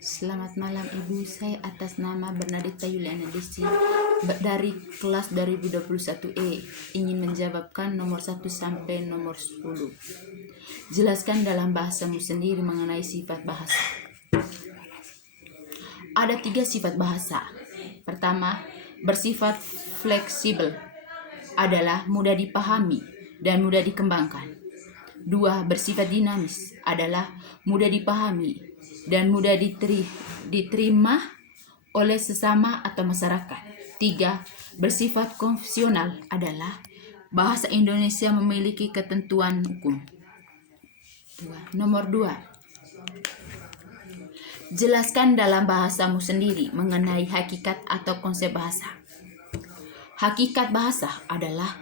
Selamat malam Ibu, saya atas nama Bernadetta Yuliana Desi dari kelas 2021E ingin menjawabkan nomor 1 sampai nomor 10. Jelaskan dalam bahasamu sendiri mengenai sifat bahasa. Ada 3 sifat bahasa. Pertama, bersifat fleksibel, adalah mudah dipahami dan mudah dikembangkan. 2. Bersifat dinamis, adalah mudah dipahami dan mudah diterima oleh sesama atau masyarakat. 3. Bersifat konvensional, adalah bahasa Indonesia memiliki ketentuan hukum. Nomor 2. Jelaskan dalam bahasamu sendiri mengenai hakikat atau konsep bahasa. Hakikat bahasa adalah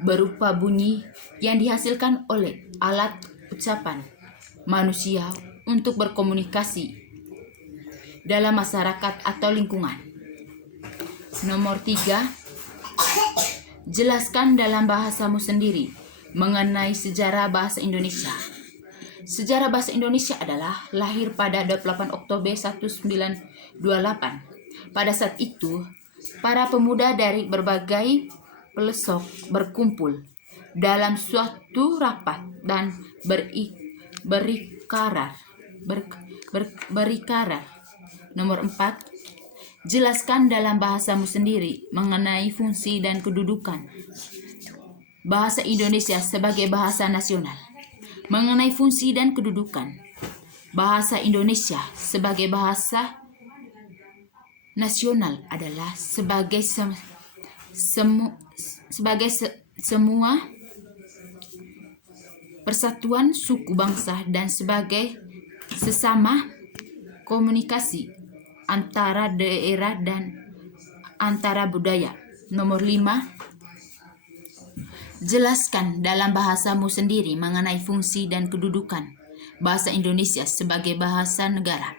berupa bunyi yang dihasilkan oleh alat ucapan manusia untuk berkomunikasi dalam masyarakat atau lingkungan. Nomor 3. Jelaskan dalam bahasamu sendiri mengenai sejarah bahasa Indonesia. Sejarah bahasa Indonesia adalah lahir pada 28 Oktober 1928. Pada saat itu, para pemuda dari berbagai pelosok berkumpul dalam suatu rapat dan berikarar. Nomor 4. Jelaskan dalam bahasamu sendiri mengenai fungsi dan kedudukan bahasa Indonesia sebagai bahasa nasional. Mengenai fungsi dan kedudukan bahasa Indonesia sebagai bahasa nasional adalah sebagai semua persatuan suku bangsa dan sebagai sesama komunikasi antara daerah dan antara budaya. Nomor 5. Jelaskan dalam bahasamu sendiri mengenai fungsi dan kedudukan bahasa Indonesia sebagai bahasa negara.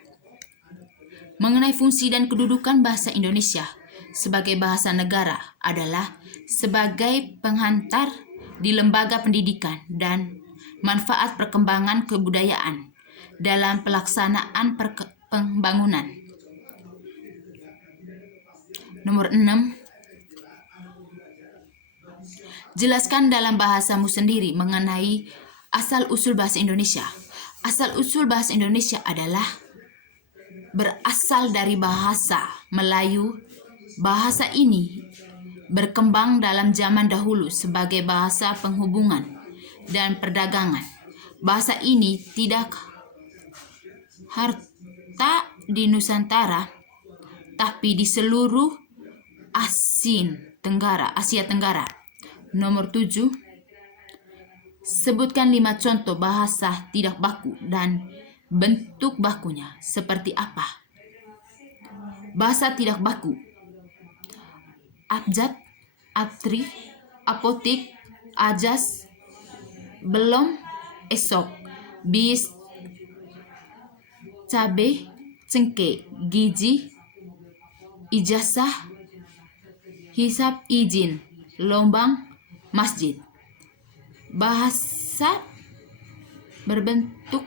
Mengenai fungsi dan kedudukan bahasa Indonesia sebagai bahasa negara adalah sebagai penghantar di lembaga pendidikan dan manfaat perkembangan kebudayaan dalam pelaksanaan pembangunan. Nomor 6. Jelaskan dalam bahasamu sendiri mengenai asal-usul bahasa Indonesia. Asal-usul bahasa Indonesia adalah berasal dari bahasa Melayu. Bahasa ini berkembang dalam zaman dahulu sebagai bahasa penghubungan dan perdagangan. Bahasa ini tidak harta di Nusantara, tapi di seluruh Asia Tenggara. Nomor 7. Sebutkan 5 contoh bahasa tidak baku dan bentuk bakunya seperti apa? Bahasa tidak baku: abjad, abtri, apotik, ajas, belum, esok, bis, cabe, cengkeh, gizi, ijazah, hisab, izin, lombang, masjid. Bahasa berbentuk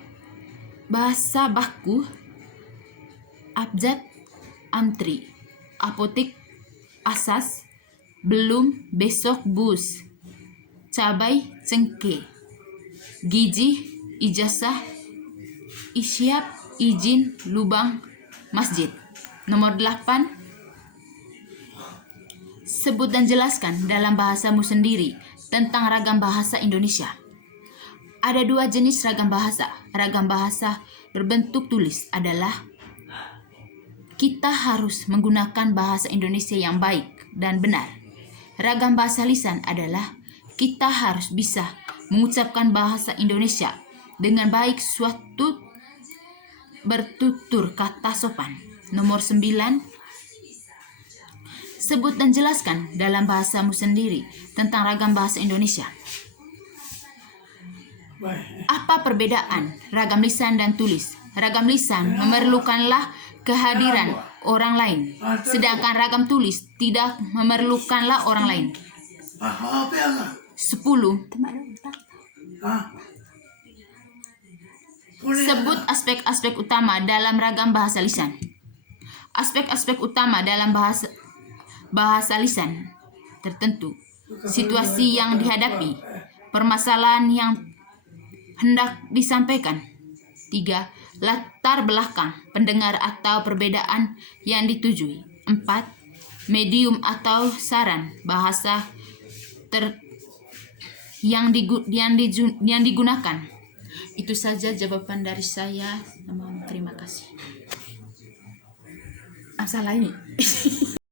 bahasa baku: abjad, antri, apotik, asas, belum, besok, bus, cabai, cengkeh, gizi, ijazah, isyap, izin, lubang, masjid. Nomor 8. Sebut dan jelaskan dalam bahasamu sendiri tentang ragam bahasa Indonesia. Ada 2 jenis ragam bahasa. Ragam bahasa berbentuk tulis adalah kita harus menggunakan bahasa Indonesia yang baik dan benar. Ragam bahasa lisan adalah kita harus bisa mengucapkan bahasa Indonesia dengan baik suatu bertutur kata sopan. Nomor 9. Sebut dan jelaskan dalam bahasamu sendiri tentang ragam bahasa Indonesia. Apa perbedaan ragam lisan dan tulis? Ragam lisan memerlukanlah kehadiran orang lain, sedangkan ragam tulis tidak memerlukanlah orang lain. 10. Sebut aspek-aspek utama dalam ragam bahasa lisan. Aspek-aspek utama dalam bahasa lisan tertentu. Situasi yang dihadapi, permasalahan yang hendak disampaikan. 3. Latar belakang pendengar atau perbedaan yang ditujui. 4. Medium atau saran bahasa yang digunakan. Itu saja jawaban dari saya. Terima kasih. Salah ini.